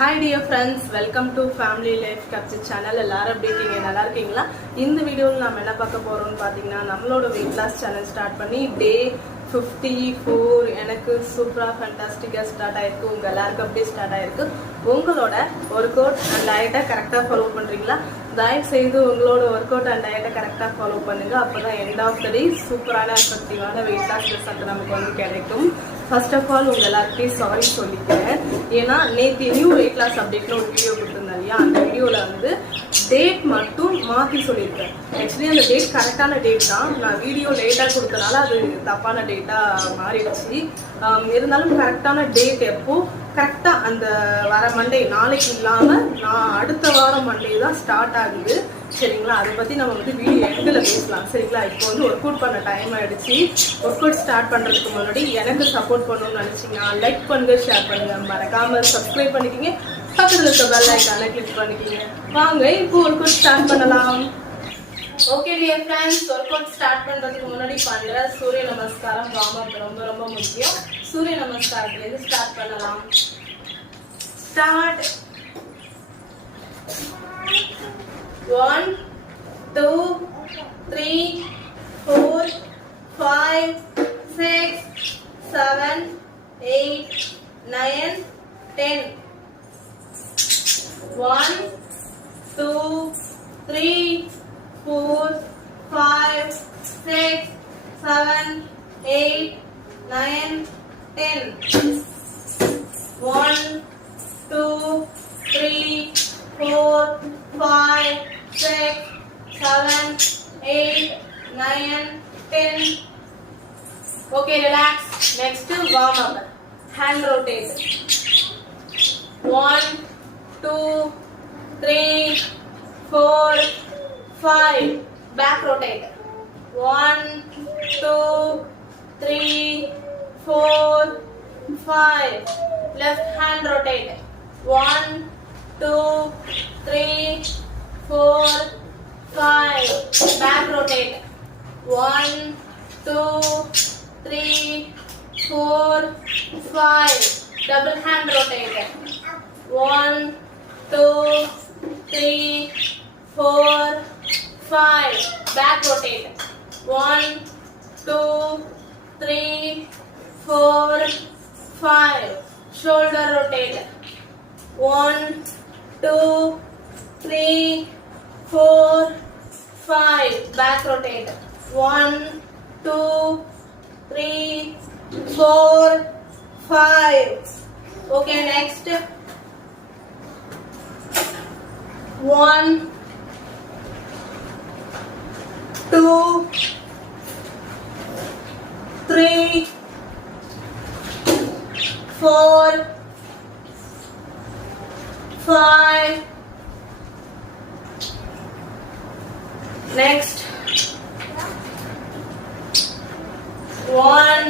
Hi dear friends, welcome to Family Life Capture channel. எல்லாரும் எப்படி இருக்கீங்க? நல்லா இருக்கீங்களா? இந்த வீடியோல நாம என்ன பார்க்க போறோம்னு பாத்தீங்கன்னா நம்மளோட weight loss channel ஸ்டார்ட் பண்ணி டே 54 எனக்கு சூப்பரா ஃபண்டாஸ்டிக்கா ஸ்டார்ட் ஆயிருக்கு. உங்க எல்லாருக்கும் அப்படியே ஸ்டார்ட் ஆயிருக்கு. உங்களோட ஒர்க் அவுட் அண்ட் டயட்டை கரெக்டா ஃபாலோ பண்றீங்களா? தயவு செய்து உங்களோட ஒர்க் அவுட் அண்ட் டயட்டை கரெக்டா ஃபாலோ பண்ணுங்க. அப்பதான் எண்ட் ஆஃப் த டே சூப்பரான எஃபெக்டிவான weight loss ரிசல்ட் நமக்கு வந்து கிடைக்கும். ஃபர்ஸ்ட் ஆஃப் ஆல் உங்க எல்லாருக்கையும் சாரி சொல்லிக்கிறேன். ஏன்னா நேற்று நியூ வெயிட் லாஸ் அப்டேட்னு ஒரு வீடியோ கொடுத்துருந்தேன் இல்லையா, அந்த வீடியோவில் வந்து டேட் மட்டும் மாற்றி சொல்லியிருக்கேன். ஆக்சுவலி அந்த டேட் கரெக்டான டேட் தான், நான் வீடியோ லேட்டாக கொடுத்தனால அது தப்பான டேட்டாக மாறிடுச்சு. இருந்தாலும் கரெக்டான டேட் எப்போ கரெக்டாக அந்த வர மண்டே நாளைக்கு இல்லாமல் நான் அடுத்த வாரம் மண்டே தான் ஸ்டார்ட் ஆகுது. சரிங்களா, அதை பற்றி நம்ம வந்து வீடியோ எண்டில் பேசலாம். சரிங்களா, இப்போ வந்து ஒர்க் அவுட் பண்ண டைம் ஆகிடுச்சு. ஒர்க் அவுட் ஸ்டார்ட் பண்ணுறதுக்கு முன்னாடி எனக்கு சப்போர்ட் பண்ணணும்னு நினச்சிங்கன்னா லைக் பண்ணுங்க, ஷேர் பண்ணுங்க, மறக்காமல் சப்ஸ்கிரைப் பண்ணிக்கிங்க, பக்கத்தில் இருக்க பெல் ஐக்கானை கிளிக் பண்ணிக்கிங்க. வாங்க இப்போ ஒர்க் அவுட் ஸ்டார்ட் பண்ணலாம். Okay dear friends, work out start பண்ணுறதுக்கு முன்னாடி பண்ணுற சூரிய நமஸ்காரம் வார்ம் ரொம்ப ரொம்ப முக்கியம். சூரிய நமஸ்காரத்துலேருந்து ஸ்டார்ட் பண்ணலாம். ஸ்டார்ட். 1 2 3 4 5 6 7 8 9 10. 1 2 3 4 5 6 7 8 9 10. 1 2 3 4 5 6 7 8 9 10. Okay, relax. Next warm up. Hand rotate. 1 2 3 4 5. Back rotate. 1 2 3 4 5. Left hand rotate. 1 2 3 4 5. Back rotate. 1 2 3 4 5. Double hand rotate. 1 2 3 4 5. Back rotate. 1 2 3 4 5. Shoulder rotate. 1 2 3 4 5. Back rotate. 1 2 3 4 5. Okay, next 1 2 3 4 5. Next 1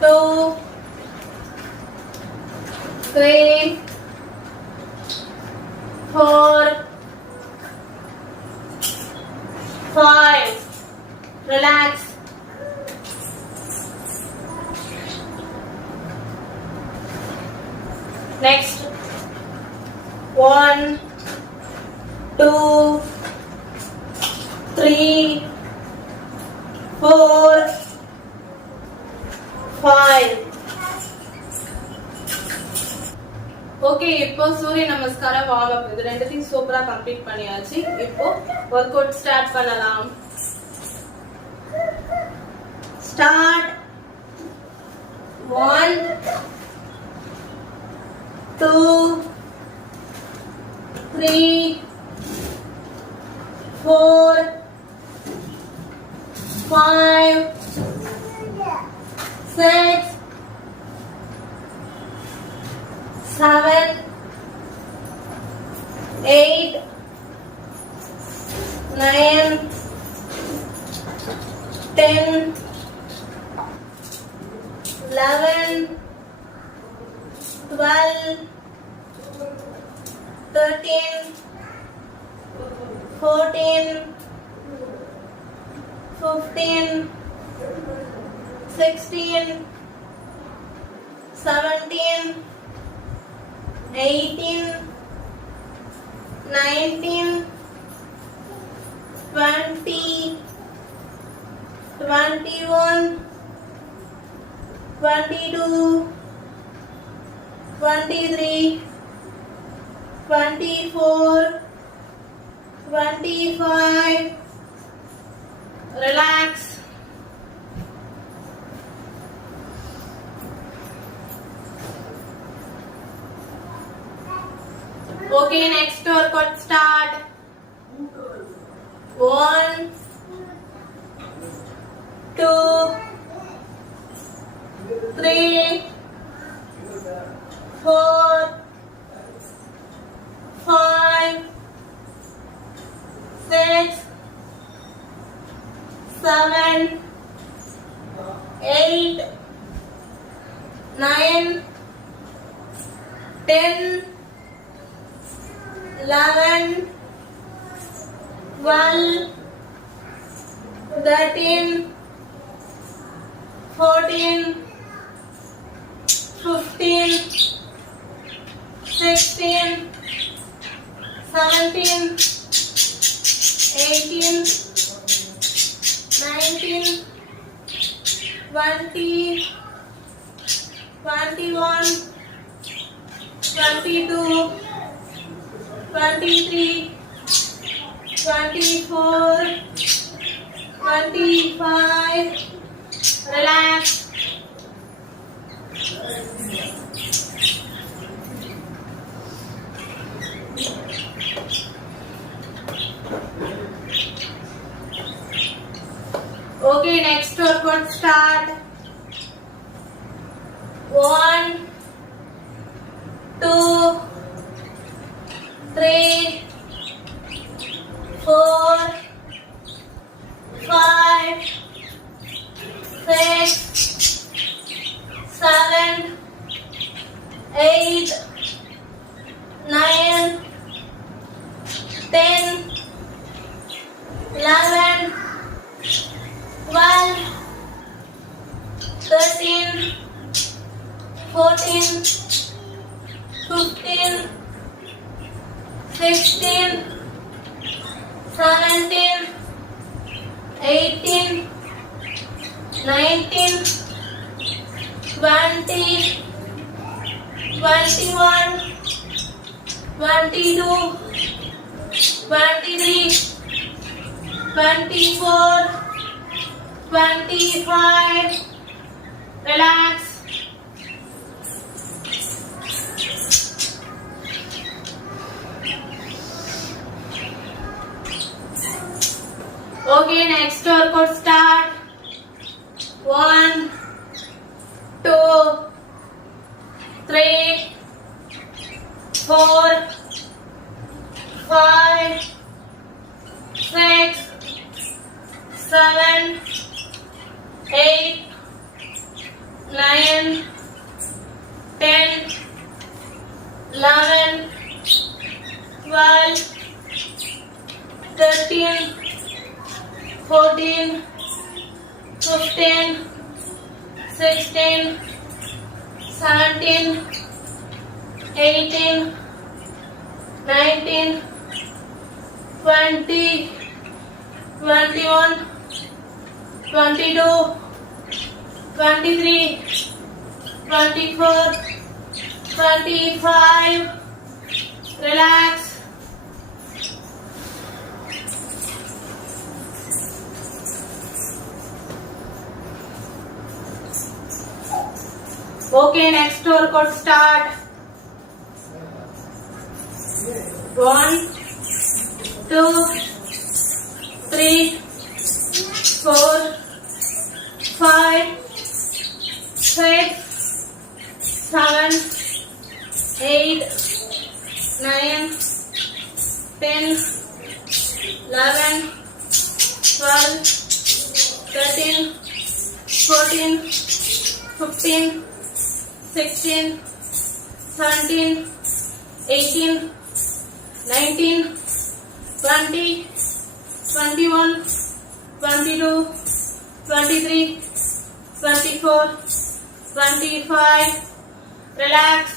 2 3 4 5. Relax. Next 1 2 3 4 5. ஓகே, இப்போ சூரிய நமஸ்காரம் வார்ம் அப் இது ரெண்டுத்தையும் சூப்பரா கம்ப்ளீட் பண்ணியாச்சு. இப்போ ஒர்க் அவுட் ஸ்டார்ட் பண்ணலாம். ஸ்டார்ட். 1 2 3 4 5 6 7 8 9 10 11 12 13 14 15, 16, 17, 18, 19, 20, 21, 22, 23, 24, 25. Relax. Okay, next workout start. 1, 2, 3, 4, 5, 6, 7, 8, 9, 10, 11, 12, 13, 14, 15, 16, 17, 18, 19, 20, 21, 22, 23, 24, 25. Relax. Okay, next workout start. 1, 2, 3, 4, 5, 6, 7, 8, 9, 10, 11, 12, 13, 14, 15, 16, 17, 18, 19, 20, 21, 22, 23, 24, 25. Relax. Okay, next workout start. 1, 2, 3, 4, 5, 6, 7, 8, 9, 10, 11, 12, 13, 14, 15, 16, 17, 18, 19, 20, 21, 22, 23, 24, 25. Relax. Okay, next workout start. 1, 2, 3, 4, 5, 6, 7, 8, 9, 10, 11, 12, 13, 14, 15, 16, 17, 18, 19, 20, 21, 22, 23, 24, 25. Relax.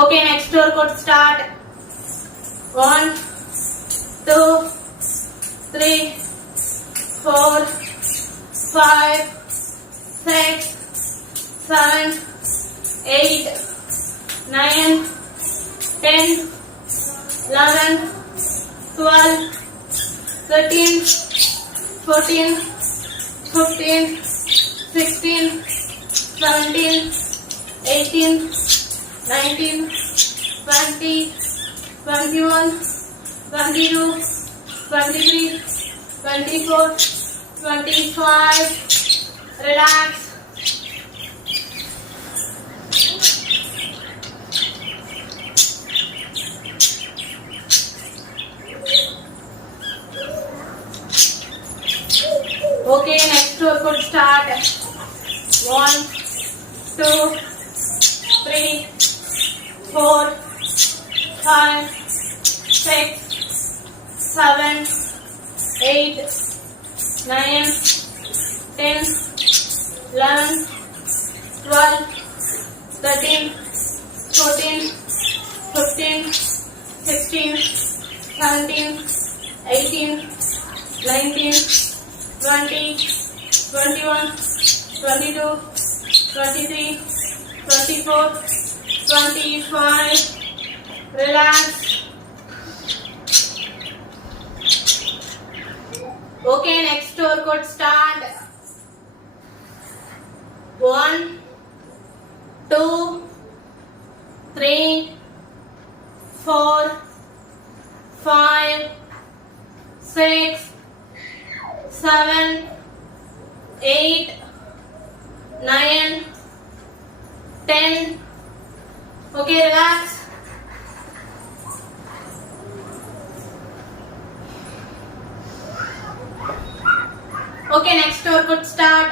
Okay, next workout start. 1, 2, 3, 4, 5, 6, 7, 8, 9, 10, 11, 12, 13, 14, 15, 16, 17, 18, 19, 20, 21, 22, 23, 24, 25. Relax. Okay, next workout start. 1, 2, 3, 4, 5, 6, 7, 8, 9, 10, 11, 12, 13, 14, 15, 16, 17, 18, 19, 20, 21, 22, 23, 24, 25. Relax. Okay, next workout start. 1, 2, 3, 4, 5, 6, 7, 8, 9, 10. Okay, relax. Okay, next workout start.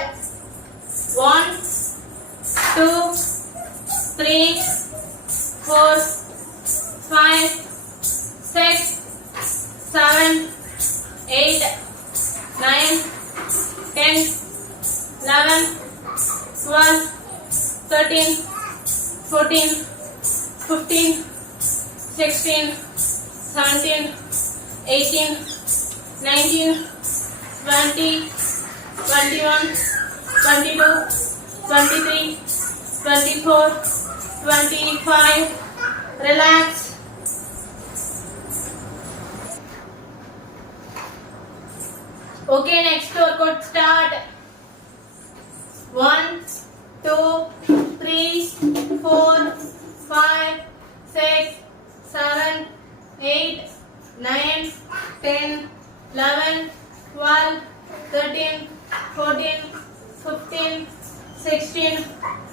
1, 2, 3, 4, 5, 6, 7, 8, 9, 10, 11, 12, 13, 14, 15, 16, 17, 18, 19, 20, 21, 22, 23, 24, 25. Relax. Okay, next workout start. 1, 2, 3, 4, 5, 6, 7, 8, 9, 10, 11, 12, 13, 14, 15, 16,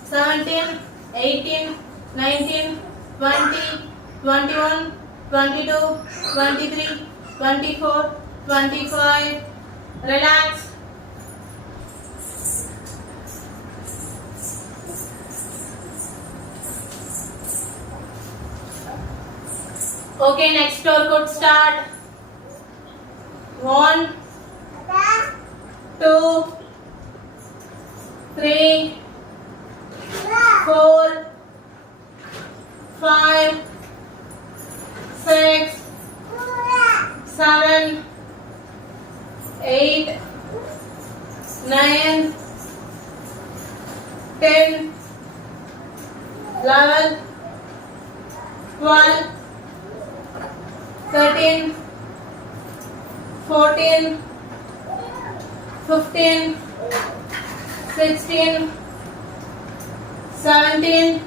17, 18, 19, 20, 21, 22, 23, 24, 25. Relax. Okay, next workout start. 1, 2, 3, 4, 5, 6, 7, 8, 9, 10, 11, 12, 13, 14, 15, 16, 17,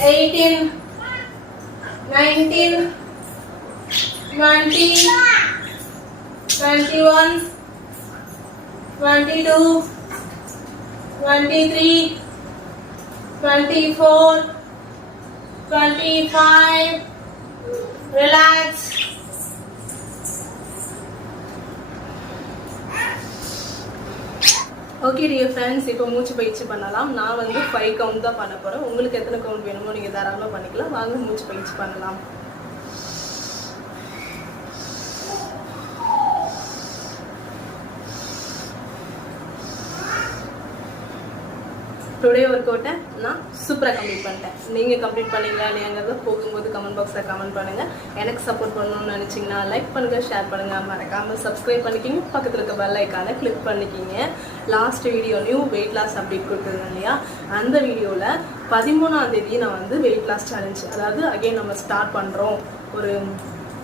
18, 19, 20, 21, 22, 23, 24, 25. Relax. Okay dear friends, இப்போ மூச்சு பயிற்சி பண்ணலாம். நான் வந்து 5 கவுண்ட் தான் பண்ண போகிறேன். உங்களுக்கு எத்தனை கவுண்ட் வேணுமோ நீங்கள் தாராளமாக பண்ணிக்கலாம். வாங்க மூச்சு பயிற்சி பண்ணலாம். டுடே ஒர்க் அவுட்டை நான் சூப்பராக கம்ப்ளீட் பண்ணிட்டேன். நீங்கள் கம்ப்ளீட் பண்ணீங்களா இல்லையாங்கிறத போகும்போது கமெண்ட் பாக்ஸில் கமெண்ட் பண்ணுங்கள். எனக்கு சப்போர்ட் பண்ணணும்னு நினச்சிங்கன்னா லைக் பண்ணுங்கள், ஷேர் பண்ணுங்கள், மறக்காமல் சப்ஸ்கிரைப் பண்ணிக்கிங்க, பக்கத்தில் இருக்க பெல் ஐக்கானை கிளிக் பண்ணிக்கிங்க. லாஸ்ட் வீடியோலையும் வெயிட் லாஸ் அப்டேட் கொடுத்துருந்தேன் இல்லையா, அந்த வீடியோவில் 13ஆம் தேதி நான் வந்து வெயிட் லாஸ் சேலஞ்ச், அதாவது அகைன் நம்ம ஸ்டார்ட் பண்ணுறோம், ஒரு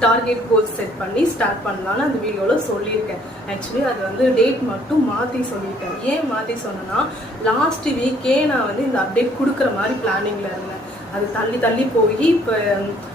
டார்கெட் கோல் செட் பண்ணி ஸ்டார்ட் பண்ணலான்னு அந்த வீடியோவில் சொல்லியிருக்கேன். ஆக்சுவலி அது வந்து டேட் மட்டும் மாற்றி சொல்லியிருக்கேன். ஏன் மாற்றி சொன்னேன்னா, லாஸ்ட் வீக்கே நான் வந்து இந்த அப்டேட் கொடுக்குற மாதிரி பிளானிங்கில் இருந்தேன். அது தள்ளி தள்ளி போய் இப்போ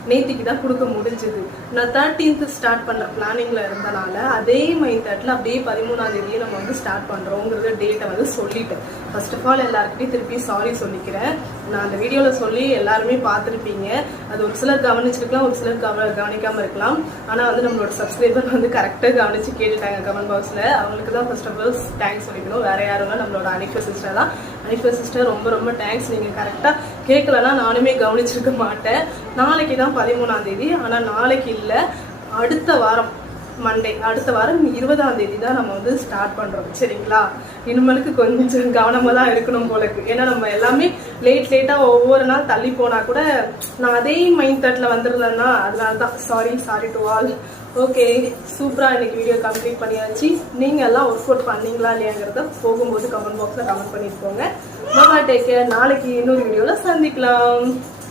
நேத்திக்கு தான் கொடுக்க முடிஞ்சுது. நான் 13th ஸ்டார்ட் பண்ணுற பிளானிங்கில் இருந்தனால அதே மைண்ட் தாட்டில் அப்படியே 13ஆம் தேதியே நம்ம வந்து ஸ்டார்ட் பண்ணுறோங்கிறத டேட்டை வந்து சொல்லிட்டேன். ஃபர்ஸ்ட் ஆஃப் ஆல் எல்லாருக்கிட்டையும் திருப்பி சாரி சொல்லிக்கிறேன். நான் அந்த வீடியோவில் சொல்லி எல்லாருமே பார்த்துருப்பீங்க. அது ஒரு சிலர் கவனிச்சிருக்கலாம், ஒரு சிலர் கவனிக்காமல் இருக்கலாம். ஆனால் வந்து நம்மளோட சப்ஸ்கிரைபர் வந்து கரெக்டாக கவனிச்சு கேட்டுட்டாங்க கமெண்ட் பாக்ஸில். அவங்களுக்கு தான் ஃபர்ஸ்ட் ஆஃப் ஆல் தேங்க்ஸ் சொல்லிக்கணும். வேறு யாரும் நம்மளோட அனிஃபா சிஸ்டர் தான். அனிஃபா சிஸ்டர் ரொம்ப ரொம்ப தேங்க்ஸ். நீங்கள் கரெக்டாக கேட்கலன்னா நானுமே கவனிச்சிருக்க மாட்டேன். நாளைக்கு தான் 13ஆம் தேதி, ஆனால் நாளைக்கு இல்லை, அடுத்த வாரம் மண்டே, அடுத்த வாரம் 20ஆம் தேதி தான் நம்ம வந்து ஸ்டார்ட் பண்ணுறோம். சரிங்களா? இனிமேலுக்கு கொஞ்சம் கவனமாக தான் இருக்கணும் போலக்கு. ஏன்னா நம்ம எல்லாமே லேட்டாக ஒவ்வொரு நாள் தள்ளி போனால் கூட நான் அதே மைண்ட் தாட்டில் வந்துருந்தேன்னா அதனால தான் சாரி டு ஆல். ஓகே, சூப்பராக இன்னைக்கு வீடியோ கம்ப்ளீட் பண்ணியாச்சு. நீங்கள் எல்லாம் ஒர்க் அவுட் பண்ணீங்களா இல்லையாங்கிறத போகும்போது கமெண்ட் பாக்ஸில் கமெண்ட் பண்ணிட்டு போங்க. Take care. நாளைக்கு இன்னொரு வீடியோவில் சந்திக்கலாம்.